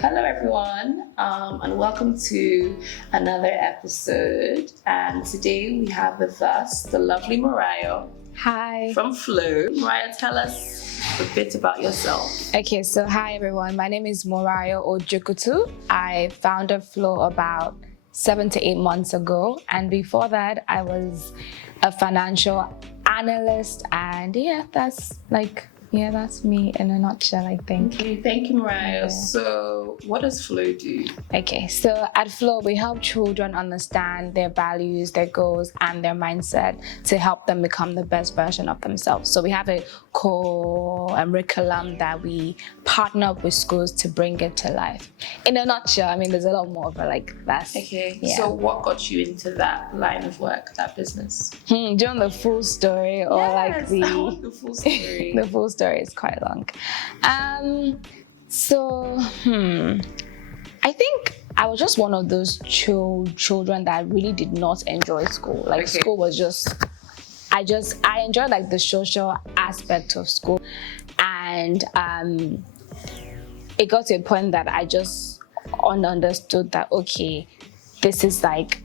Hello everyone, and welcome to another episode. And today we have with us the lovely Morayo. Hi. From Flow. Morayo, tell us a bit about yourself. Okay, so hi everyone. My name is Morayo Ojukutu. I founded Flow about 7 to 8 months ago, and before that, I was a financial analyst. And that's me in a nutshell, I think. Okay, thank you, Morayo. Yeah. So, what does Flow do? Okay, so at Flow, we help children understand their values, their goals, and their mindset to help them become the best version of themselves. So we have a curriculum that we partner up with schools to bring it to life. In a nutshell, I mean, there's a lot more, but that's... Okay, yeah. So what got you into that line of work, that business? Do you want the full story or Yes, I want the full story. The full story is quite long. I think I was just one of those children that really did not enjoy school. School was just, I enjoyed like the social aspect of school, and it got to a point that I just understood that, okay, this is like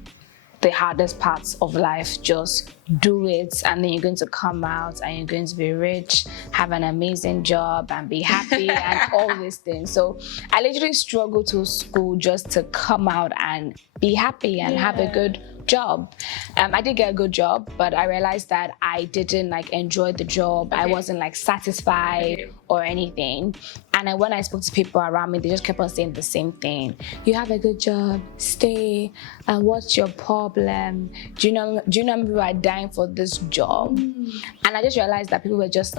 the hardest parts of life. Just do it, and then you're going to come out and you're going to be rich, have an amazing job, and be happy and all these things. So I literally struggled to school just to come out and be happy and have a good job. I did get a good job, but I realized that I didn't enjoy the job. I wasn't satisfied or anything. And when I spoke to people around me, they just kept on saying the same thing. You have a good job, stay, and what's your problem? Do you know people are dying for this job? And I just realized that people were just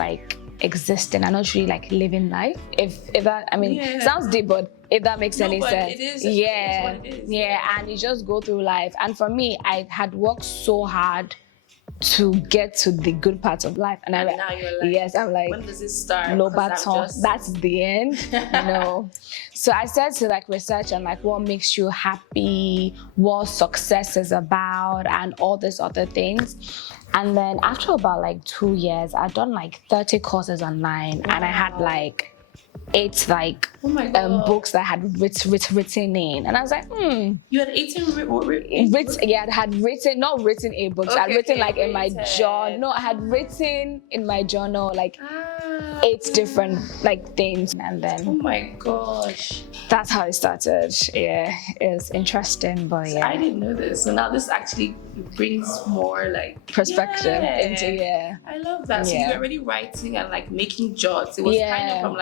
existing and not really living life. If that, it sounds deep, but if that makes any sense. It is. Yeah. It is what it is. Yeah, and you just go through life. And for me, I had worked so hard to get to the good parts of life, and now you're like, yes, I'm like, when does it start? No baton, that's the end. No. So I started to research and what makes you happy, what success is about, and all these other things. And then after about 2 years, I'd done 30 courses online. Wow. And I had 8 books that I had written in, and I was like, You had 18 I had written, not written in books. I had written in my journal. No, I had written in my journal 8 different things, and then oh my gosh, that's how it started. Yeah, it was interesting, but yeah, I didn't know this. So now this actually brings more perspective into I love that. So you were already writing and making jots. It was kind of from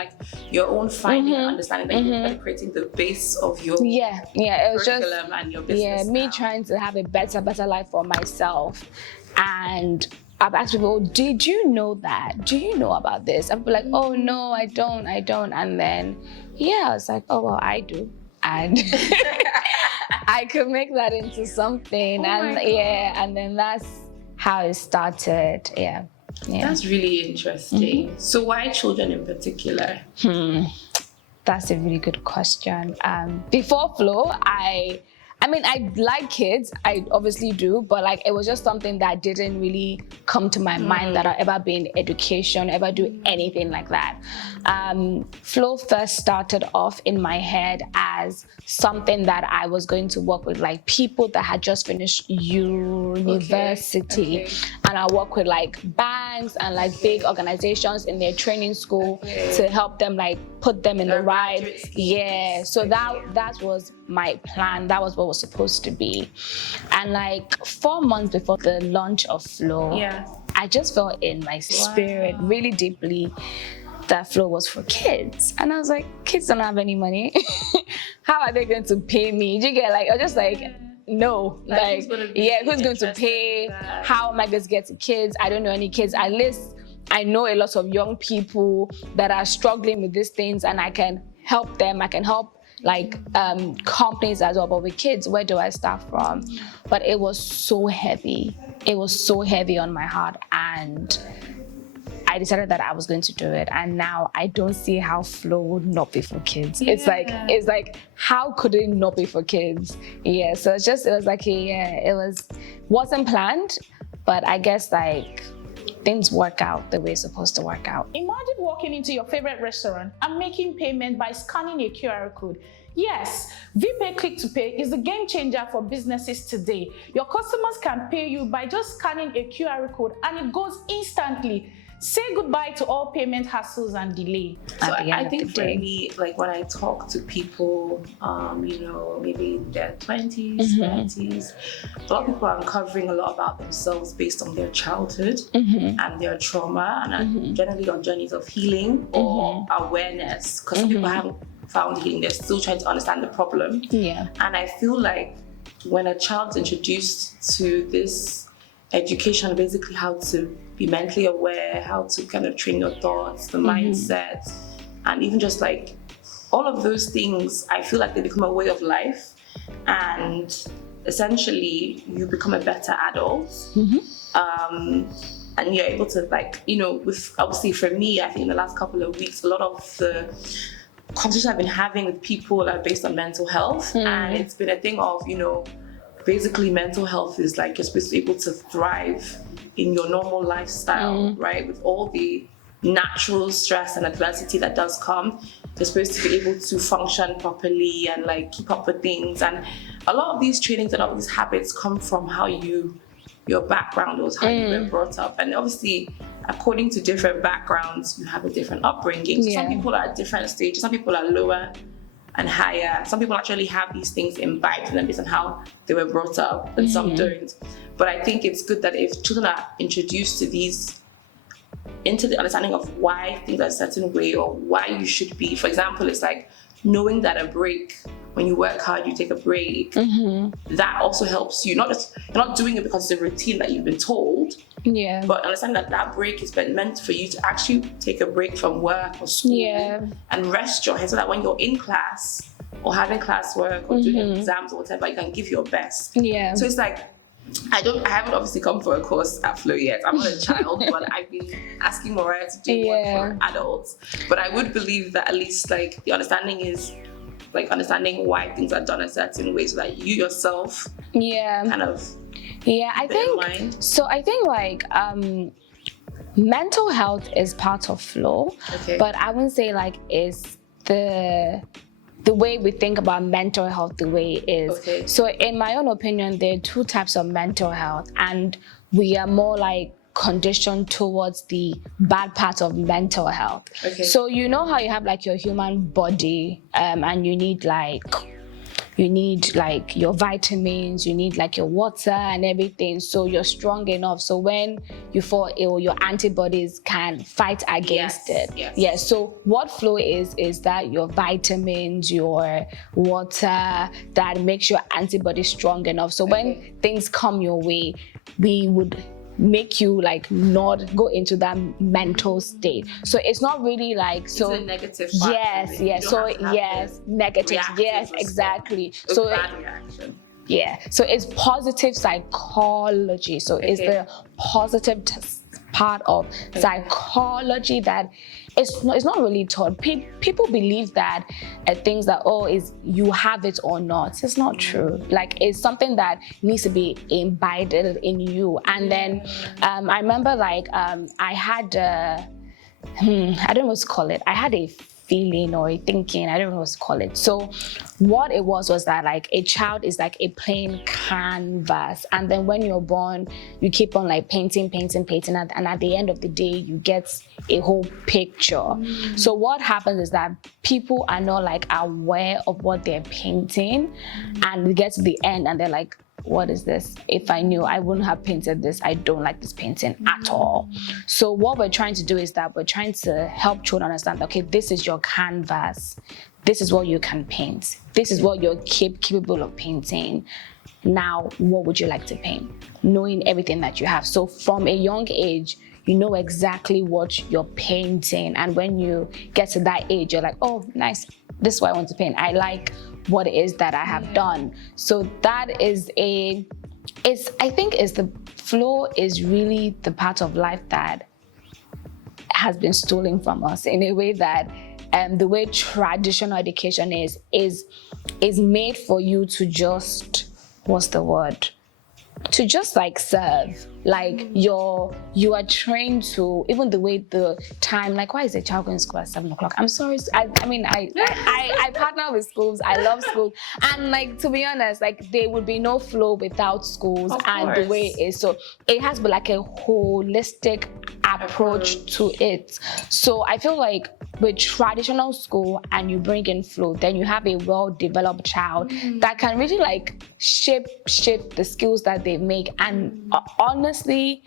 your own finding and understanding that you were creating the base of your it was just and your business. Me trying to have a better life for myself. And I've asked people, did you know that? Do you know about this? And people oh no, I don't. And then I was like, oh well, I do. And I could make that into something. And then that's how it started. Yeah. That's really interesting. So why children in particular? That's a really good question. Before Flow, I like kids, I obviously do, but it was just something that didn't really come to my mind that I'd ever be in education, ever do anything like that. Flow first started off in my head as something that I was going to work with people that had just finished university. And I work with banks and big organizations in their training school to help them put them in the right. So that was my plan. That was what was supposed to be. And 4 months before the launch of Flow, I just felt in my spirit really deeply that Flow was for kids. And I was like, kids don't have any money. How are they going to pay me? Do you get I was just no, who's going to pay? How am I going to get to kids? I don't know any kids. At least I know a lot of young people that are struggling with these things, and I can help them. I can help companies as well. But with kids, where do I start from? But it was so heavy. It was so heavy on my heart, and I decided that I was going to do it. And now I don't see how Flow would not be for kids. It's how could it not be for kids? So it was wasn't planned, but I guess things work out the way it's supposed to work out. Imagine walking into your favorite restaurant and making payment by scanning a QR code. Yes, VPay Click to Pay is the game changer for businesses today. Your customers can pay you by just scanning a QR code and it goes instantly. Say goodbye to all payment hassles and delay. So I think for me, like when I talk to people, maybe in their 20s, 30s, a lot of people are uncovering a lot about themselves based on their childhood and their trauma, and are generally on journeys of healing or awareness, because some people haven't found healing. They're still trying to understand the problem. Yeah. And I feel like when a child's introduced to this education, basically how to be mentally aware, how to kind of train your thoughts, the mindset, and even just like all of those things, I feel like they become a way of life, and essentially you become a better adult. And you're able to, like, with, obviously for me, I think in the last couple of weeks, a lot of the conversations I've been having with people are based on mental health, and it's been a thing of, basically mental health is like you're supposed to be able to thrive in your normal lifestyle, right? With all the natural stress and adversity that does come, you're supposed to be able to function properly and like keep up with things. And a lot of these trainings and all these habits come from how your background was, how you were brought up. And obviously, according to different backgrounds, you have a different upbringing. So some people are at different stages. Some people are lower and higher. Some people actually have these things imbibed in them based on how they were brought up, and some don't. But I think it's good that if children are introduced to into the understanding of why things are a certain way or why you should be. For example, it's like knowing that a break, when you work hard, you take a break. That also helps you. You're not doing it because it's a routine that you've been told. Yeah. But understand that break is meant for you to actually take a break from work or school and rest your head, so that when you're in class or having classwork or doing exams or whatever, you can give your best. Yeah. So it's like, I haven't obviously come for a course at Flow yet. I'm not a child, but I've been asking Morayo to do one for adults. But I would believe that at least like the understanding is like understanding why things are done a certain way, so that you yourself kind of I think like mental health is part of Flow, but I wouldn't say like is the way we think about mental health the way it is. So in my own opinion, there are two types of mental health, and we are more like conditioned towards the bad part of mental health. So you know how you have like your human body, and you need like your vitamins, you need like your water and everything, so you're strong enough, so when you fall ill, your antibodies can fight against it. So what Flow is that your vitamins, your water, that makes your antibodies strong enough, so when things come your way, we would make you like not go into that mental state. So it's not really like it's a negative part. Negative, exactly. So bad reaction. So it's positive psychology. So it's the positive part of psychology that it's not really taught. People believe that things that is you have it or not. It's not true. Like it's something that needs to be imbibed in you. And then I remember like I had I don't know what to call it. I had a feeling or a thinking, I don't know what to call it. So what it was that like a child is like a plain canvas, and then when you're born, you keep on like painting, and at the end of the day, you get a whole picture. So what happens is that people are not like aware of what they're painting, and they get to the end and they're like, what is this? If I knew, I wouldn't have painted this. I don't like this painting at all. So what we're trying to do is that we're trying to help children understand, okay, this is your canvas. This is what you can paint. This is what you're capable of painting. Now, what would you like to paint? Knowing everything that you have. So from a young age, you know exactly what you're painting. And when you get to that age, you're like, oh, nice. This is what I want to paint. I like what it is that I have done. So that is I think the Flow is really the part of life that has been stolen from us in a way that the way traditional education is made for you to just, what's the word? To just like serve. Like you are trained to, even the way the time, like why is a child going to school at 7:00? I'm sorry. I mean, I partner with schools. I love schools. And like, to be honest, like there would be no flow without schools and the way it is. So it has to be like a holistic approach to it. So I feel like with traditional school and you bring in flow, then you have a well-developed child that can really like shape the skills that they make and honestly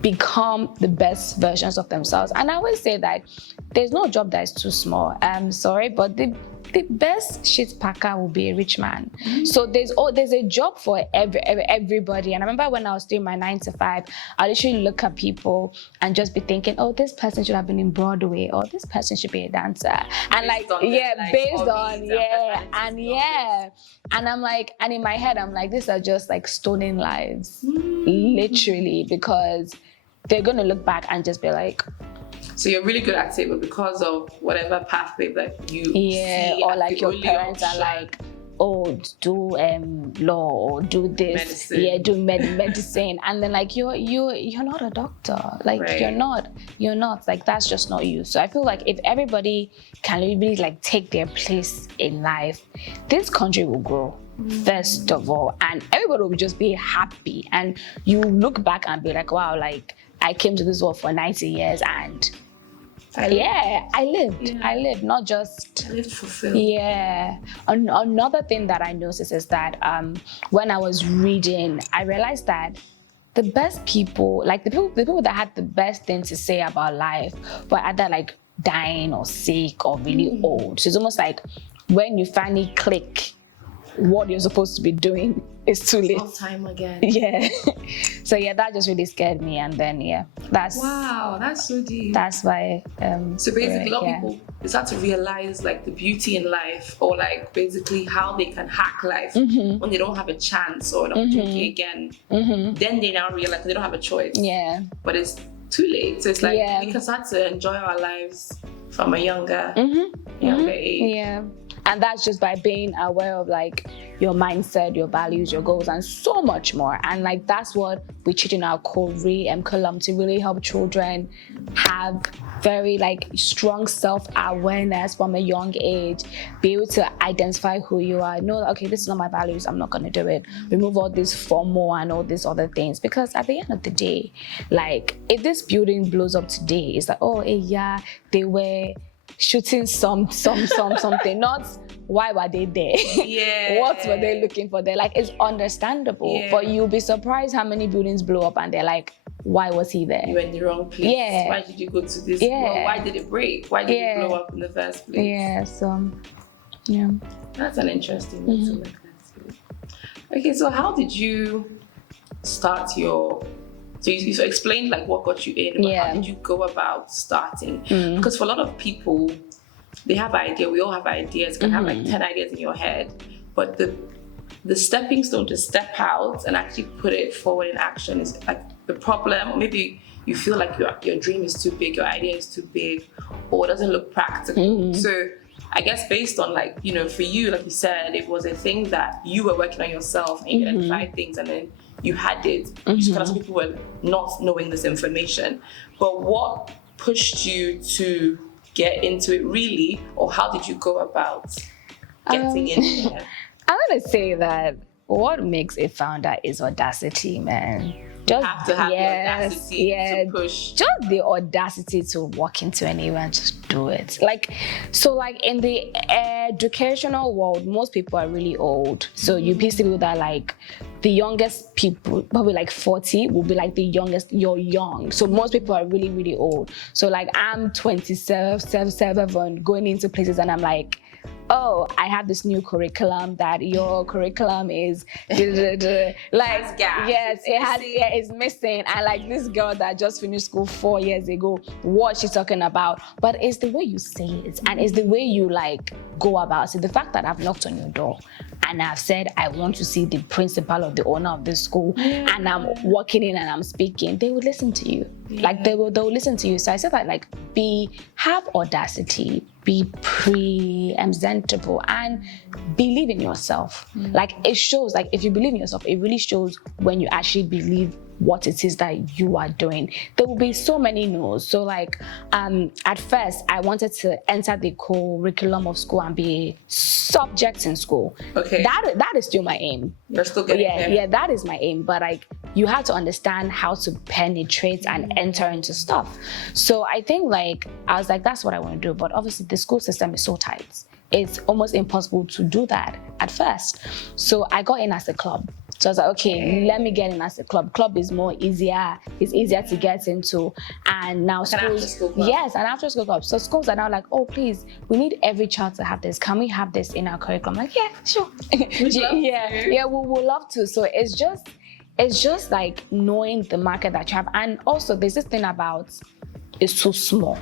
become the best versions of themselves. And I always say that there's no job that is too small. I'm sorry, but the best shit packer will be a rich man. So there's a job for everybody. And I remember when I was doing my 9 to 5, I literally look at people and just be thinking, oh, this person should have been in Broadway, or this person should be a dancer. And and I'm like, and in my head, I'm like, these are just like stoning lives, literally, because they're gonna look back and just be like, so you're really good at it, but because of whatever pathway that you see, or like your parents are like, oh, do law or do this, medicine. Do medicine, and then like you're not a doctor, like you're not like, that's just not you. So I feel like if everybody can really like take their place in life, this country will grow. First of all, and everybody will just be happy, and you look back and be like, wow, like I came to this world for 90 years and I lived, not just... I lived fulfilled. Yeah. Another thing that I noticed is that when I was reading, I realized that the best people, like the people that had the best thing to say about life, were either like dying or sick or really old. So it's almost like when you finally click what you're supposed to be doing, it's too late. All time again. Yeah. So yeah, that just really scared me. And then that's so deep. That's why. So basically, a lot of people start to realize like the beauty in life, or like basically how they can hack life when they don't have a chance or an opportunity again. Then they now realize they don't have a choice. Yeah. But it's too late. So it's like we can start to enjoy our lives from a younger age. Yeah. And that's just by being aware of like your mindset, your values, your goals, and so much more. And like that's what we teach in our curriculum to really help children have very like strong self-awareness from a young age, be able to identify who you are, know that, okay, this is not my values, I'm not gonna do it. Remove all this FOMO and all these other things, because at the end of the day, like if this building blows up today, it's like, oh, they were shooting something, not why were they there? Yeah. What were they looking for there? Like, it's understandable, but you'll be surprised how many buildings blow up and they're like, why was he there? You were in the wrong place. Yeah. Why did you go to this? Well, why did it break? Why did it blow up in the first place? Yeah, so, yeah. That's an interesting way to look at it. Okay, so how did you start your... So you explained like what got you in, but how did you go about starting? Because for a lot of people, they have ideas. We all have ideas. You can have like 10 ideas in your head, but the stepping stone to step out and actually put it forward in action is like the problem. Or maybe you feel like your dream is too big, your idea is too big, or it doesn't look practical. So I guess based on like, you know, for you, like you said, it was a thing that you were working on yourself and you identified things and then you had it. Because some people were not knowing this information. But what pushed you to get into it really, or how did you go about getting in there? I'm gonna say that what makes a founder is audacity, man. Just have to have the audacity to push. Just the audacity to walk into anywhere and just do it. Like, so like in the educational world, most people are really old. So you see people that like the youngest people, probably like 40, will be like the youngest, you're young. So most people are really, really old. So like I'm 27 going into places and I'm like, oh, I have this new curriculum that your curriculum is like, it's missing. And like this girl that just finished school 4 years ago, what she's talking about. But it's the way you say it and it's the way you like go about it. The fact that I've knocked on your door and I've said, I want to see the principal or the owner of this school, and I'm walking in and I'm speaking, they would listen to you. Like they'll listen to you. So I said that like have audacity, be presentable, and believe in yourself. Like it shows, like if you believe in yourself, it really shows when you actually believe what it is that you are doing. There will be so many no's. So like at first I wanted to enter the curriculum of school and be a subject in school. Okay. That is still my aim. You're still getting yeah, that is my aim. But like you have to understand how to penetrate and enter into stuff. So I think like I was like, that's what I want to do. But obviously the school system is so tight. It's almost impossible to do that at first. So I got in as a club. So I was like, okay, let me get in as a club. Club is more easier. It's easier to get into. And now schools, yes, an after school club. So schools are now like, oh, please, we need every child to have this. Can we have this in our curriculum? I'm like, yeah, sure. Yeah, we would love to. So it's just like knowing the market that you have. And also there's this thing about it's too small.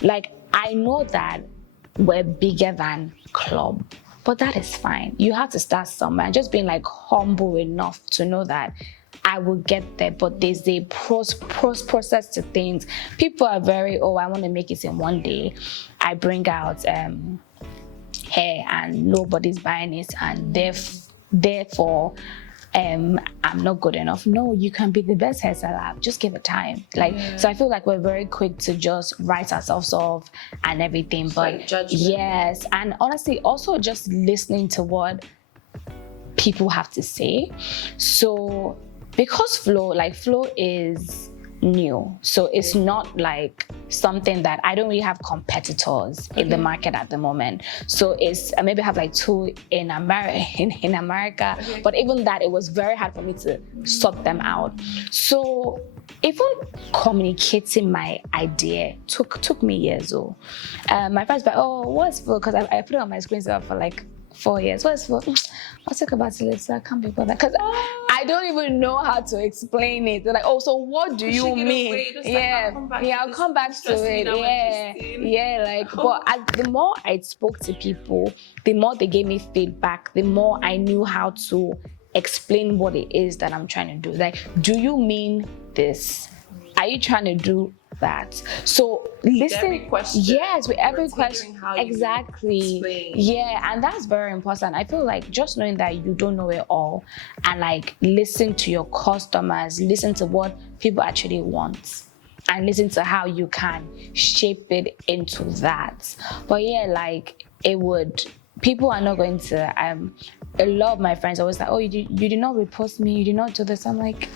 Like I know that we're bigger than club, but that is fine. You have to start somewhere and just being like humble enough to know that I will get there, but there's a process to things. People are very, I want to make it in one day. I bring out hair and nobody's buying it, and therefore I'm not good enough. No, you can be the best hairstyle. Just give it time. So I feel like we're very quick to just write ourselves off and everything. But like yes, and honestly, also just listening to what people have to say. So because flow is new, so it's not like something that I don't really have competitors in the market at the moment. So it's I maybe have like 2 in America, but even that, it was very hard for me to sort them out. So even communicating my idea took me years. My friends were like, oh, what's flow? Because I put it on my screensaver for like 4 years. What's flow? I'll talk about it later. I can't be bothered because I don't even know how to explain it. They're like, oh, so what do you mean? I'll come back to it. But the more I spoke to people, the more they gave me feedback, the more I knew how to explain what it is that I'm trying to do. Like, do you mean this? Are you trying to do that? So listen, yes, with every question, exactly. Yeah, and that's very important. I feel like just knowing that you don't know it all, and like listen to your customers, listen to what people actually want, and listen to how you can shape it into that. But yeah, like people are not going to. A lot of my friends always like, oh, you did not repost me, you did not do this. I'm like,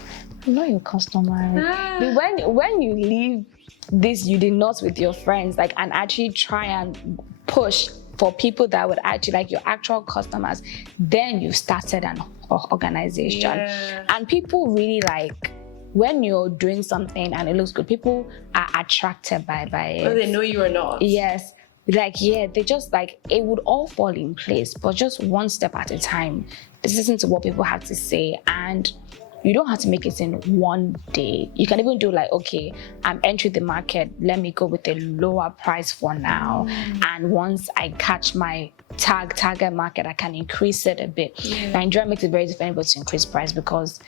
I'm not your customer. When you leave this you did not with your friends, like, and actually try and push for people that would actually like your actual customers, then you started an organization. And people really like when you're doing something and it looks good, people are attracted by it. Whether they know you or not. Yes. They just like, it would all fall in place, but just one step at a time. Listen to what people have to say, and you don't have to make it in one day. You can even do like, okay, I'm entering the market, let me go with a lower price for now. And once I catch my target market, I can increase it a bit. Nigeria makes it very difficult to increase price because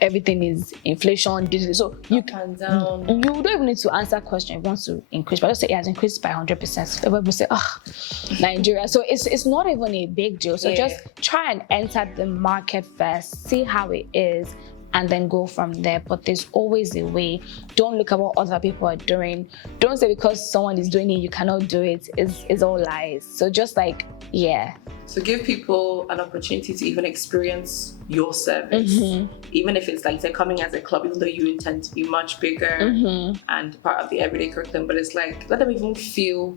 everything is inflation, digital. So you can down. You don't even need to answer question if you want to increase, but just say it has increased by 100%. Everybody will say, Nigeria. So it's not even a big deal. So just try and enter the market first, see how it is, and then go from there. But there's always a way. Don't look at what other people are doing. Don't say because someone is doing it, you cannot do it. It's all lies. So just like, So give people an opportunity to even experience your service, even if it's like they're coming as a club, even though you intend to be much bigger and part of the everyday curriculum. But it's like, let them even feel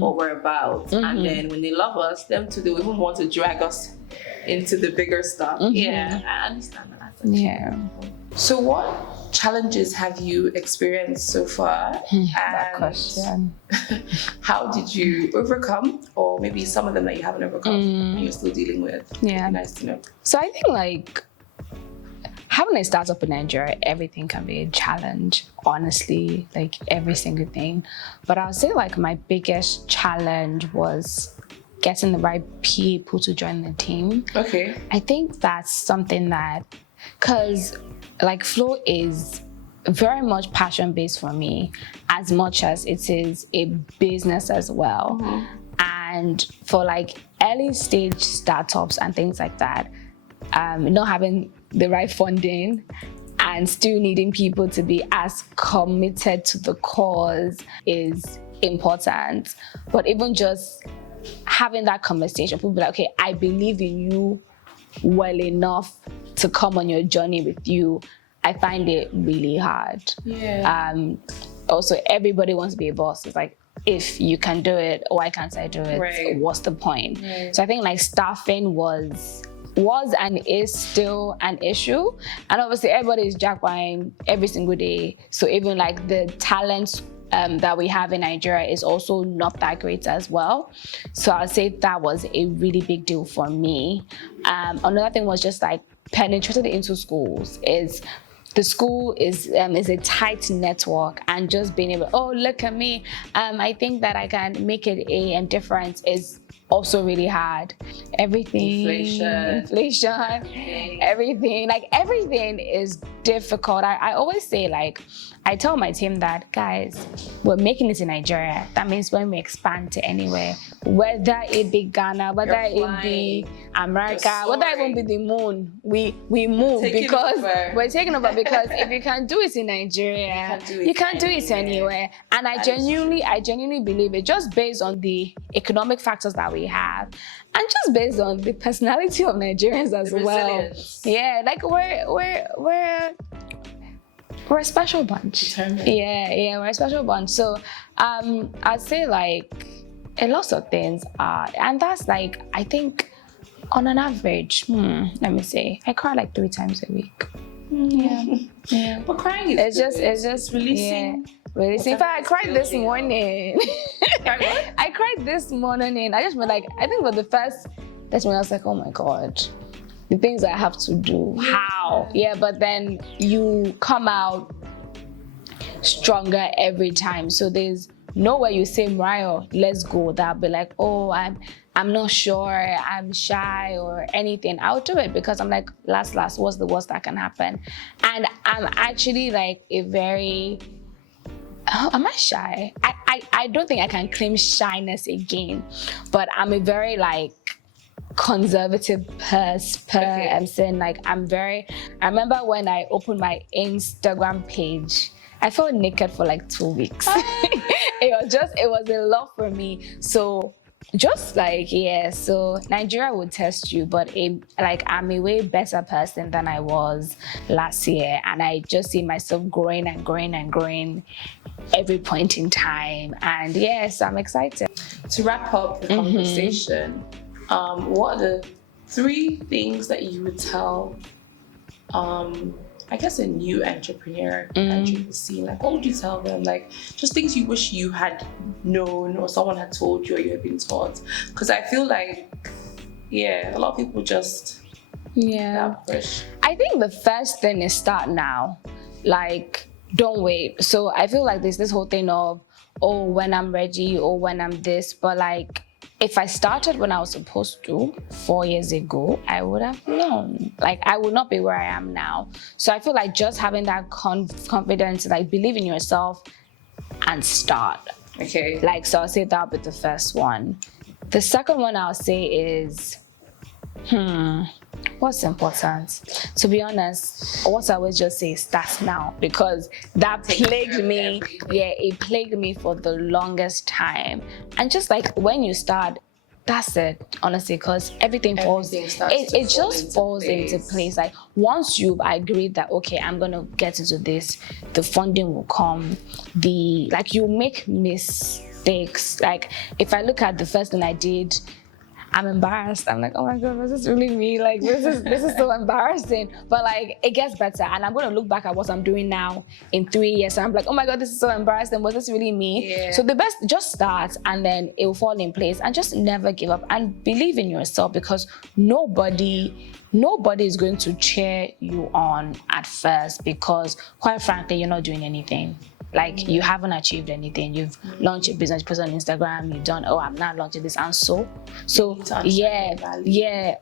what we're about. And then when they love us, they will even want to drag us into the bigger stuff. Yeah, I understand that. So what challenges have you experienced so far? That question. How did you overcome, or maybe some of them that you haven't overcome and you're still dealing with? Yeah. Nice to know. So I think like having a startup in Nigeria, everything can be a challenge, honestly, like every single thing. But I would say like my biggest challenge was getting the right people to join the team. Okay. I think that's something that, because like flow is very much passion-based for me, as much as it is a business as well. And for like early stage startups and things like that, not having the right funding and still needing people to be as committed to the cause is important. But even just having that conversation, people be like, okay, I believe in you well enough to come on your journey with you. I find it really hard. Also, everybody wants to be a boss. It's like, if you can do it, why can't I do it? Right. What's the point? Right. So I think like staffing was and is still an issue. And obviously everybody is jackpotting every single day. So even like the talents that we have in Nigeria is also not that great as well. So I'll say that was a really big deal for me. Another thing was just like penetrated into schools. The school is a tight network, and just being able, oh, look at me, I think that I can make it a difference is also really hard. Inflation, everything is difficult. I always say, like, I tell my team that, guys, we're making it in Nigeria. That means when we expand to anywhere, whether it be Ghana, whether it be America, whether it even be the moon, we move because we're taking over. Because if you can do it in Nigeria, you can do it anywhere. And I genuinely believe it, just based on the economic factors that we have, and just based on the personality of Nigerians as well. Yeah, like we're a special bunch. Yeah, we're a special bunch. So I'd say like a lot of things are, and that's like, I think on an average, let me say, I cry like 3 times a week. Yeah. But crying is it's just releasing. Yeah. Releasing. In fact, I cried this morning. I cried this morning. I just went like, I think for the first when I was like, oh my God, the things I have to do. How? Yeah, but then you come out stronger every time. So there's nowhere you say, Morayo, let's go. That'll be like, oh, I'm not sure, I'm shy or anything. I'll do it because I'm like, last, what's the worst that can happen? And I'm actually like a very, am I shy? I don't think I can claim shyness again, but I'm a very like conservative person. Like I remember when I opened my Instagram page, I felt naked for like 2 weeks. It was a lot for me. So just like, so Nigeria would test you, but I'm a way better person than I was last year. And I just see myself growing and growing and growing every point in time. And so I'm excited. To wrap up the conversation, what are the 3 things that you would tell, I guess, a new entrepreneur entering the scene? Like, what would you tell them? Like, just things you wish you had known or someone had told you or you had been taught. Because I feel like, a lot of people just push. I think the first thing is start now. Like, don't wait. So I feel like there's this whole thing of, oh, when I'm ready or when I'm this, but like, if I started when I was supposed to 4 years ago, I would have known. Like, I would not be where I am now. So I feel like just having that confidence, like believe in yourself and start. Okay. Like, so I'll say that with the first one. The second one I'll say is, what's important? To be honest, what I always just say is start now, because that plagued me. It plagued me for the longest time. And just like when you start, that's it, honestly, because everything falls into place. Like once you've agreed that, okay, I'm gonna get into this, the funding will come, you make mistakes. Like if I look at the first thing I did, I'm embarrassed. I'm like, oh my God, was this really me? Like, this is so embarrassing. But like, it gets better. And I'm going to look back at what I'm doing now in 3 years. And I'm like, oh my God, this is so embarrassing. Was this really me? Yeah. So the best, just start and then it will fall in place. And just never give up and believe in yourself, because nobody is going to cheer you on at first, because quite frankly, you're not doing anything. Like you haven't achieved anything. You've launched a business, put on Instagram, you've done, I'm not launching this, and so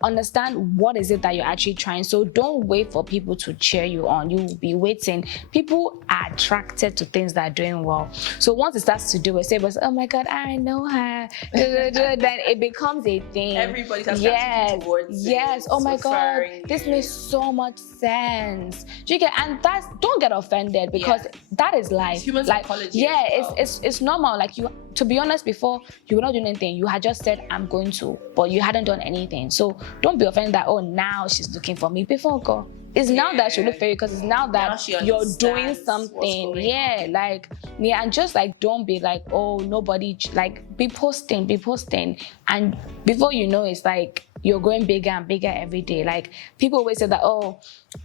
understand what is it that you're actually trying. So don't wait for people to cheer you on. You will be waiting. People are attracted to things that are doing well. So once it starts to do it, say, oh my God, I know her. Then it becomes a thing. Everybody has towards it. Oh my God, this makes so much sense. Do you get? And don't get offended, because that is life. It's human psychology. It's normal. Like to be honest, before you were not doing anything, you had just said I'm going to, but you hadn't done anything. So don't be offended that now she's looking for me. Before God, it's now that she look for you, because it's now that you're doing something. And just like don't be like, nobody, like be posting, and before you know, it's like you're going bigger and bigger every day. Like people always say that,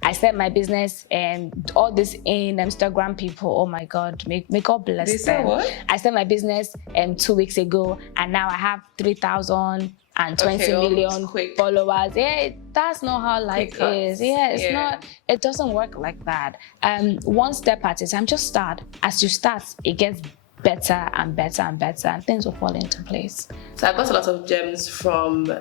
I set my business and all this in Instagram people, oh my God, may God bless them. They say what? I set my business 2 weeks ago, and now I have 3,020 million followers. That's not how life is. It's not. It doesn't work like that. One step at a time. Just start. As you start, it gets better and better and better, and things will fall into place. So I got a lot of gems from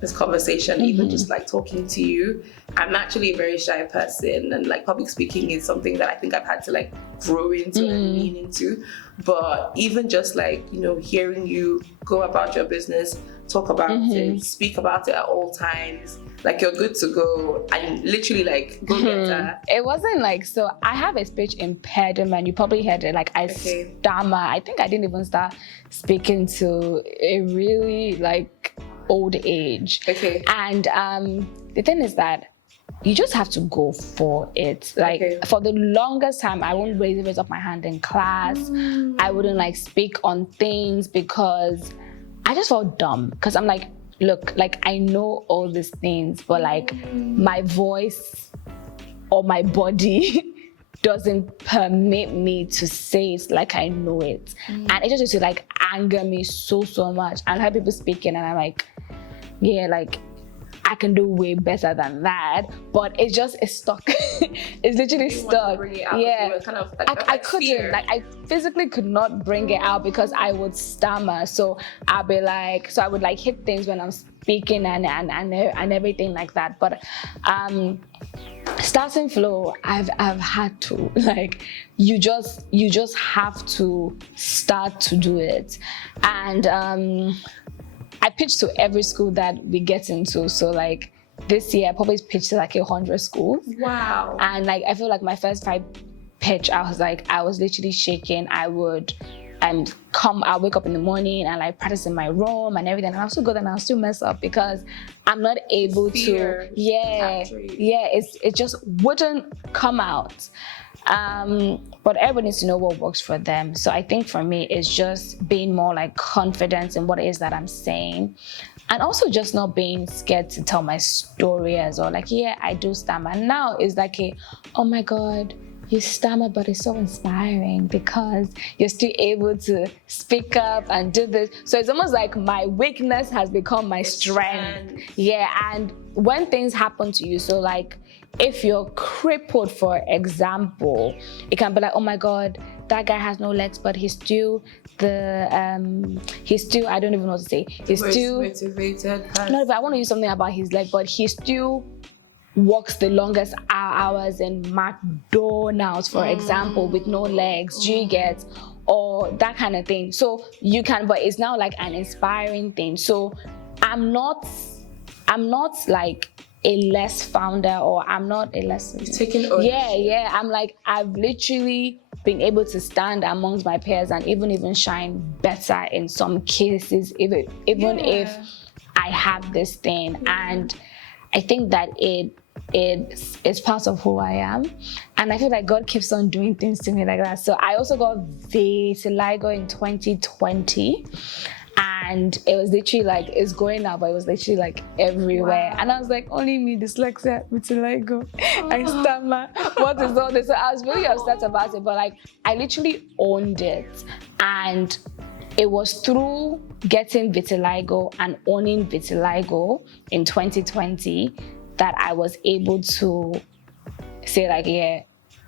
this conversation, even just like talking to you. I'm actually a very shy person, and like public speaking is something that I think I've had to like grow into and lean into. But even just like, hearing you go about your business, talk about it, speak about it at all times, like you're good to go, and literally like go get that. It wasn't like, so I have a speech impediment. You probably heard it. Like I stammer. I think I didn't even start speaking to a really like old age. And the thing is that you just have to go for it. Like for the longest time, I wouldn't raise up my hand in class. I wouldn't like speak on things because I just felt dumb. Because I'm like, look, like I know all these things, but like my voice or my body doesn't permit me to say it like I know it. And it just used to like anger me so much. And I heard people speaking, and I'm like, like I can do way better than that, but it's stuck. It's literally stuck. Kind of like, I couldn't, like I physically could not bring it out because I would stammer. So I'll be like, I would like hit things when I'm speaking and everything like that. But starting flow, I've had to, like, you just have to start to do it. And I pitched to every school that we get into. So like this year I probably pitched to like 100 schools. Wow. And like I feel like my first 5 pitch, I was literally shaking. I would I'll wake up in the morning and like practice in my room and everything, and I'll still go there and I'll still mess up because I'm not able to it just wouldn't come out. But everyone needs to know what works for them. So I think for me, it's just being more like confident in what it is that I'm saying. And also just not being scared to tell my story as well. Like, I do stammer. And now it's like, oh my God, you stammer, but it's so inspiring because you're still able to speak up and do this. So it's almost like my weakness has become my strength. And when things happen to you, so like, if you're crippled, for example, it can be like, oh my God, that guy has no legs, but he's still I don't even know what to say. He's still motivated. No, but I want to use something about his leg, but he still works the longest hours in McDonald's, for example, with no legs. Do you get? Or that kind of thing. So you can, but it's now like an inspiring thing. So I'm not like a less founder, or I'm not a less. You're taking ownership. I'm like, I've literally been able to stand amongst my peers and even shine better in some cases, even if I have this thing. And I think that it's part of who I am. And I feel like God keeps on doing things to me like that. So I also got vitiligo in 2020. And it was literally like, it's going up, but it was literally like everywhere. Wow. And I was like, only me, dyslexia, vitiligo, I stammer. What is all this? So I was really upset about it, but like, I literally owned it. And it was through getting vitiligo and owning vitiligo in 2020 that I was able to say like,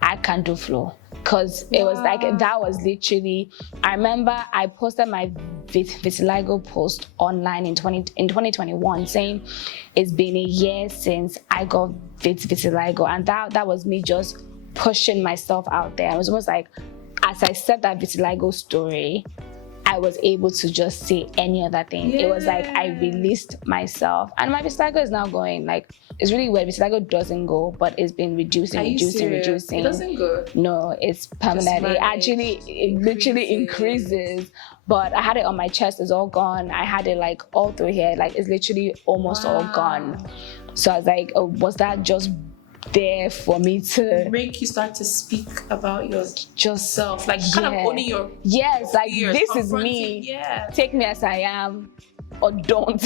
I can't do flow. Because it was like, that was literally, I remember I posted my vitiligo post online in 2021 saying it's been a year since I got vitiligo, and that was me just pushing myself out there. It was almost like, as I said that vitiligo story, I was able to just say any other thing. It was like I released myself, and my vitiligo is now going, like, it's really weird. Vitiligo doesn't go, but it's been reducing. It doesn't go. No, it's permanent. It literally increases. But I had it on my chest, it's all gone. I had it like all through here, like it's literally almost all gone. So I was like, oh, was that just there for me to make you start to speak about yourself, like kind of owning your like fears, this is me. Take me as I am, or don't.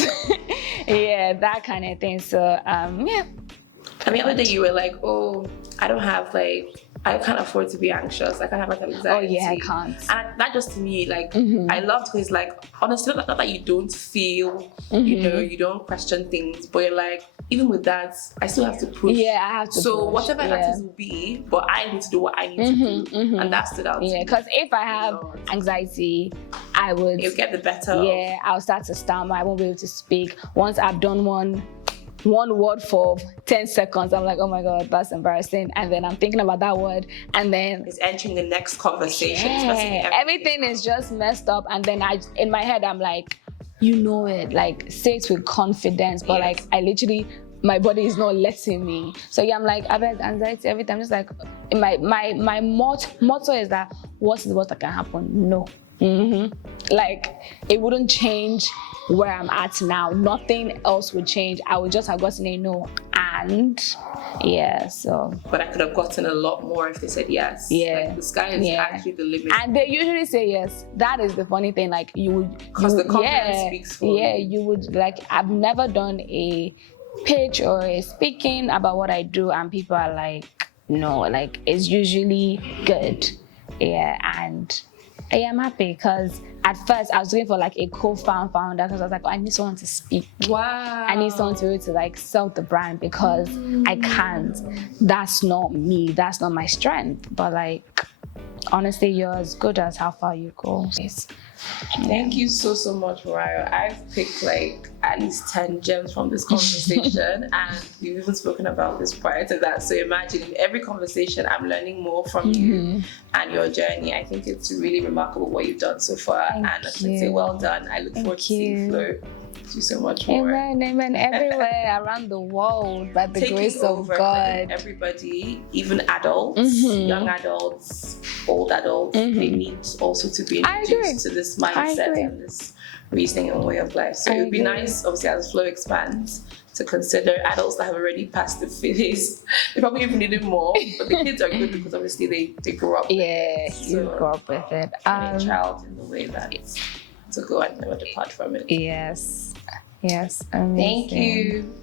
That kind of thing. So I mean, the other day you were like, oh, I can't afford to be anxious. I can't have like anxiety. Oh yeah, I can't. And that just to me, like, I loved because, like, honestly, not that you don't feel, you know, you don't question things, but you're like, even with that, I still have to push. Yeah, I have to So push. whatever that is will be, but I need to do what I need to do. And that stood out to me. Because if I have anxiety, I would... It'll get the better. Yeah, I'll start to stammer. I won't be able to speak. Once I've done one word for 10 seconds, I'm like, oh my God, that's embarrassing. And then I'm thinking about that word, and then it's entering the next conversation. Everything is just messed up. And then in my head, I'm like, you know it, like, say it with confidence, but like, I literally, my body is not letting me. So yeah, I'm like, I've had anxiety every time. Just like, my motto is that, what's the worst that can happen? No. Like, it wouldn't change where I'm at now. Nothing else would change. I would just have gotten a no. And so. But I could have gotten a lot more if they said yes. Like, the sky is actually the limit. And they usually say yes. That is the funny thing. Like, you would, because the confidence speaks for you. You would, like, I've never done a pitch or a speaking about what I do, and people are like, no, like, it's usually good. And I am happy because at first I was looking for like a co-founder, because I was like, oh, I need someone to speak. Wow. I need someone to be able to like sell the brand, because I can't. That's not me. That's not my strength. But like, honestly, you're as good as how far you go. Thank you so much, Morayo. I've picked like at least 10 gems from this conversation, and we've even spoken about this prior to that. So imagine, in every conversation, I'm learning more from you and your journey. I think it's really remarkable what you've done so far. And I can say well done. I look forward to seeing Flow. Thank you so much more. Amen. Everywhere around the world, by the grace of God. Everybody, even adults, young adults, old adults, they need also to be introduced to this mindset and this reasoning and way of life. So it would be nice, obviously, as Flow expands, to consider adults that have already passed the phase. They probably even need it more, but the kids are good because obviously they grow up with it. You grow up with it. A child in the way that it's to go and never depart from it. Yes, amazing. Thank you.